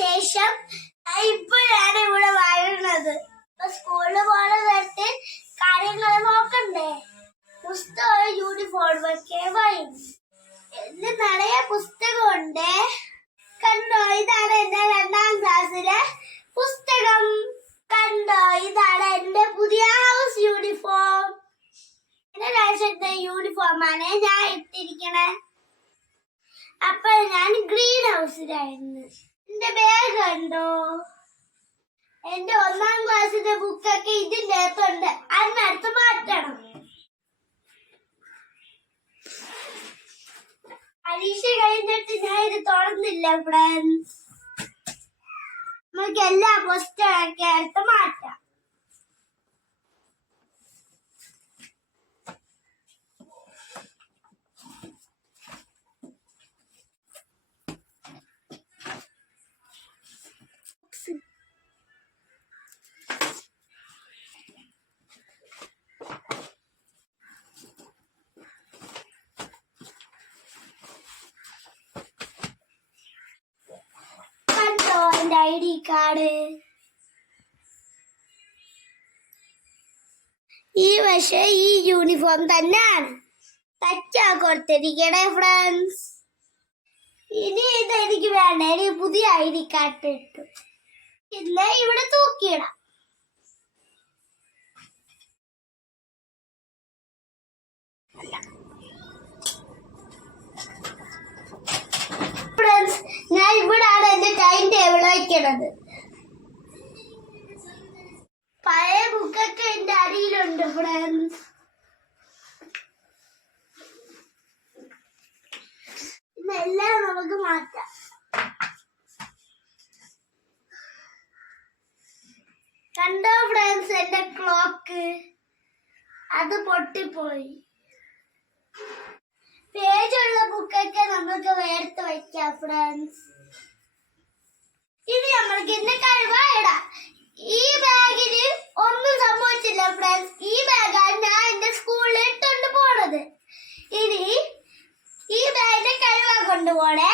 ഞാൻ ഇപ്പോഴാണ് ഇവിടെ വരുന്നത് ഇപ്പൊ സ്കൂളിൽ പോണ നേരത്തെ കാര്യങ്ങൾ നോക്കണ്ടേ? പുസ്തകം യൂണിഫോം ഒക്കെ വരും എന്റെ നിറയെ പുസ്തകമുണ്ട്? കണ്ടോ? ഇതാണ് എന്റെ രണ്ടാം ക്ലാസ്സിലെ പുസ്തകം. കണ്ടോ? ഇതാണ് എന്റെ പുതിയ ഹൗസ് യൂണിഫോം എന്റെ രാജ്യത്തെ യൂണിഫോമാണ് ഞാൻ ഇട്ടിരിക്കണേ. അപ്പൊ ഞാൻ ഗ്രീൻ ഹൗസിലായിരുന്നു എന്റെ ബാഗ് കണ്ടോ? എന്റെ ഒന്നാം ക്ലാസ്സിന്റെ ബുക്കൊക്കെ ഇതിന്റെ അകത്തുണ്ട്. അതിനടുത്ത് മാറ്റണം. പരീക്ഷ കഴിഞ്ഞിട്ട് ഞാൻ ഇത് തുറന്നില്ല ഫ്രണ്ട്സ് നമുക്ക് എല്ലാ പുസ്തകമൊക്കെ അടുത്ത് മാറ്റാം കണ്ടോ എന്റെ ഐ ഡി കാർഡ്. ഈ പക്ഷേ ഈ യൂണിഫോം തന്നെയാണ്. തച്ചാ കൊടുത്തിരിക്കണേ ഫ്രണ്ട്സ് ഇനി ഇത് എനിക്ക് വേണ്ട ഇനി പുതിയ ഐ ഡി കാർഡ് ഇട്ടു. പിന്നെ ഇവിടെ തൂക്കിയിടാം ഫ്രണ്ട്സ് ഞാൻ ഇവിടാണ് എന്റെ ടൈം ടേബിൾ പഴയ ബുക്കൊക്കെ എന്റെ അടിയിലുണ്ട് ഫ്രണ്ട്സ് എല്ലാം നമുക്ക് മാറ്റാം. കണ്ടോ ഫ്രണ്ട്സ് എന്റെ ക്ലോക്ക് അത് പൊട്ടിപ്പോയി. പേജുള്ള ബുക്കൊക്കെ നമുക്ക് വേർത്ത് വയ്ക്കാം ഫ്രണ്ട്സ് ഇനി നമ്മൾക്ക് ഇന്ന് കഴിവായിടാം. ഈ ബാഗിന് ഒന്നും സംഭവിച്ചില്ല ഫ്രണ്ട്സ് ഈ ബാഗാണ് ഞാൻ എന്റെ സ്കൂളിൽ ഇട്ടുകൊണ്ട് പോണത്. ഇനി ഈ ബാഗിന്റെ കഴിവാ കൊണ്ടുപോണേ.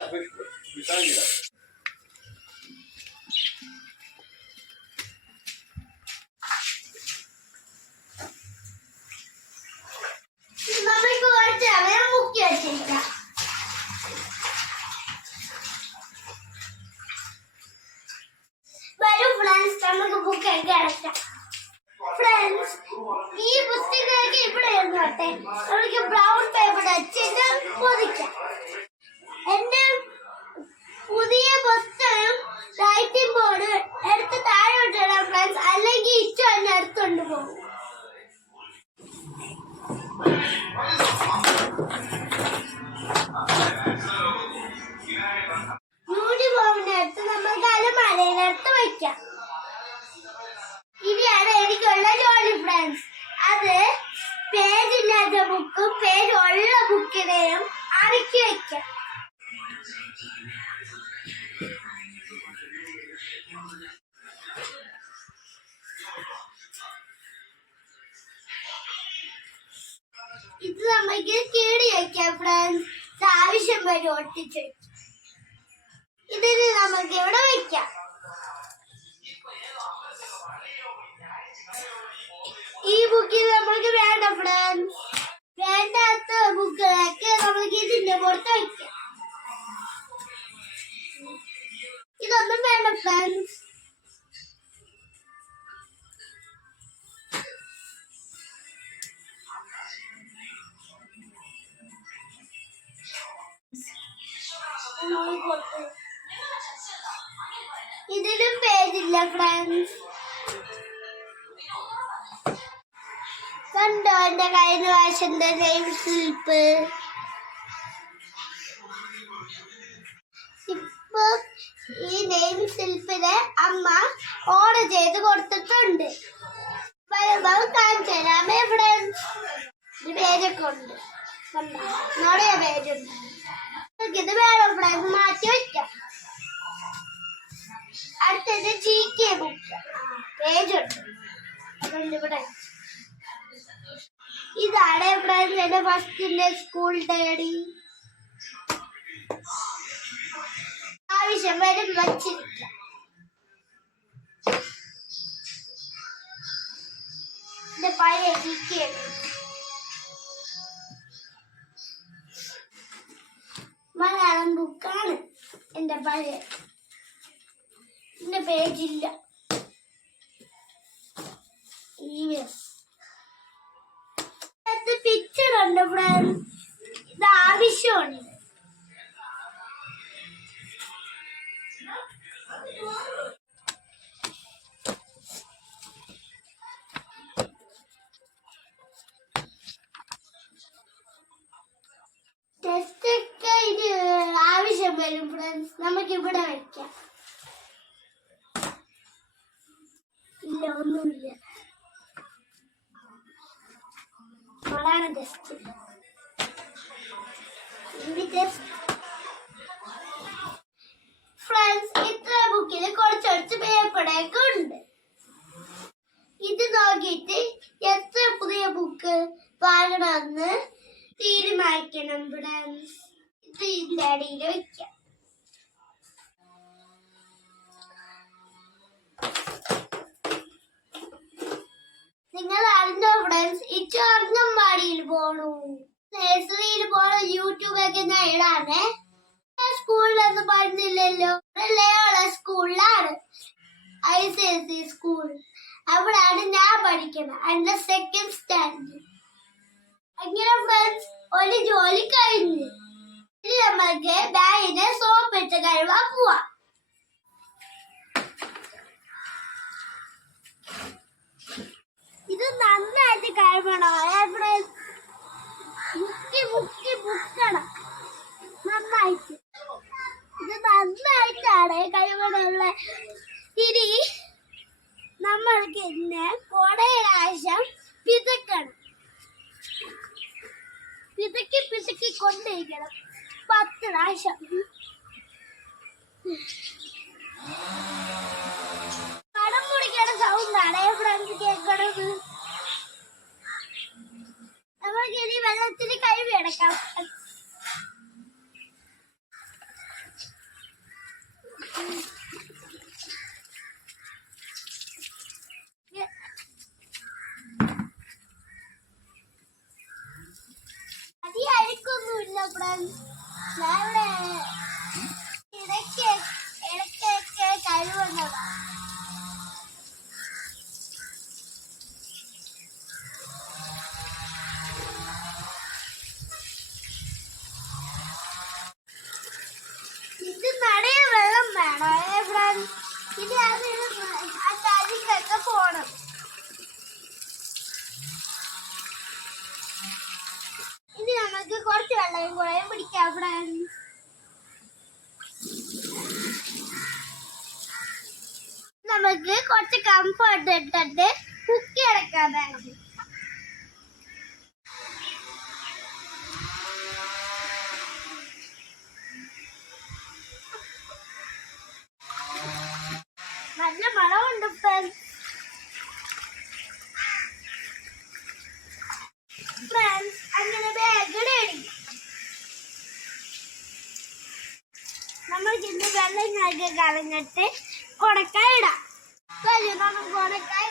നമ്മൾക്ക് ഇത് നമ്മൾക്ക് കീടി വയ്ക്കാം ഫ്രണ്ട്സ് ആവശ്യം വരെ ഒട്ടിച്ച് വയ്ക്കാം ഇതിന് നമുക്ക് ഇവിടെ വയ്ക്കാം. ഈ ബുക്കിൽ നമ്മൾക്ക് വേണ്ട ഫ്രണ്ട്സ് വേണ്ടാത്ത ബുക്കുകളൊക്കെ നമ്മൾക്ക് ഇതിന്റെ പുറത്ത് വയ്ക്കാം. ഇതൊന്നും വേണ്ട ഫ്രണ്ട്സ് ഇതിലും പേരില്ല ഫ്രണ്ട്സ് കണ്ടോ എന്റെ കഴിഞ്ഞ പ്രാവശ്യത്തെ സെയിം സ്ലിപ്പ് ഇപ്പൊ ഈ നെയിം സ്ലിപ്പിന് അമ്മ ഓർഡർ ചെയ്ത് കൊടുത്തിട്ടുണ്ട്. വരുമ്പോൾ കാണിച്ചു തരാമേ ഫ്രണ്ട്സ് പേരൊക്കെ ഉണ്ട്. കണ്ടോ? പേജുണ്ട് പഠിപ്പിക്കുന്നത് വേറൊരു മാറ്റി വയ്ക്കാം അടുത്തത് ജി കെ ബുക്ക് പേജ് അതുണ്ട് ഇവിടെ. ഇതാണ് ഫ്രണ്ട്സ് എന്റെ ഫസ്റ്റിന്റെ സ്കൂൾ ഡയറി ആവശ്യം വരും വച്ചിരിക്കാം. എന്റെ പഴയ ജി കെ മലയാളം ബുക്കാണ്. എന്റെ പഴയ എന്റെ പേജില്ല. ഈ പിക്ചർ ഇവിടെ അയക്കാം ഇല്ല ഒന്നുമില്ല. അതാണ് ജസ്റ്റ് ഫ്രണ്ട്സ് ഇത്ര ബുക്കിൽ കുറച്ച് കുറച്ച് പേപ്പറൊക്കെ ഉണ്ട്. ഇത് നോക്കിയിട്ട് എത്ര പുതിയ ബുക്ക് വാങ്ങണമെന്ന് തീരുമാനിക്കണം ഫ്രണ്ട്സ് ഇത് ഇതിന്റെ അടിയിൽ വെക്കാം ഫ്രണ്ട്സ് ഇച്ചു അംഗൻവാടിയിൽ പോണു. നഴ്സറിയിൽ പോണ യൂട്യൂബൊക്കെ ഞാൻ ഇടാനേ. സ്കൂളിലൊന്നും പഠിച്ചില്ലല്ലോ. ഉള്ള സ്കൂളിലാണ് I C S C school അവിടാണ് ഞാൻ പഠിക്കുന്നത് അതിന്റെ സെക്കൻഡ് സ്റ്റാൻഡേർഡ് അങ്ങനെ ഫ്രണ്ട്സ് ഒരു ജോലി കഴിഞ്ഞു. ഇനി നമ്മൾക്ക് ബാഗിനെ സോപ്പ് ഇട്ട് കഴുകാൻ പോവാം. ഇത് നന്നായിട്ട് കഴിവണം ഫ്രണ്ട്സ് മുക്കി മുക്കി മുക്കണം. നന്നായിട്ട്. ഇത് നന്നായിട്ടാണ് കഴിവണുള്ള ഇനി നമ്മൾക്ക് ഇന്ന് കൊടയാശം പിതക്കണം പിതക്കി പിതക്കി കൊണ്ടിരിക്കണം. പത്ത് പ്രാവശ്യം. പടം മുടിക്കണ സൗണ്ടാണ് ഫ്രണ്ട്സ് കേൾക്കണത് നമ്മൾക്ക് ഇനി വെള്ളത്തിൽ കഴുകി അടക്കാം അതി അഴുക്കൊന്നുമില്ല ഫ്രണ്ട്സ് ഞാൻ ഇവിടെ ഇടയ്ക്ക് ഇടയ്ക്കൊക്കെ കഴിവുന്നതാണ് ഇത് നടയ വെള്ളം വേണം ഏ ഫ്രണ്ട്സ് ഇത് അത് ആ ചരിക്കൊക്കെ പോണം ഇനി നമുക്ക് പിടിക്കാം അവിടെ. നമുക്ക് കുറച്ച് കംഫർട്ട് ഇട്ടിട്ട് കുക്കി അടക്കാൻ വേണം നല്ല മണമുണ്ട് ഫ്രണ്ട്സ് ഫ്രണ്ട്സ് അങ്ങനെ ബാഗ് റെഡി നമ്മൾക്ക് ചെന്ന് വെള്ളം കളഞ്ഞിട്ട് കൊടക്കായിടാം നമുക്ക് ഉണക്കാൻ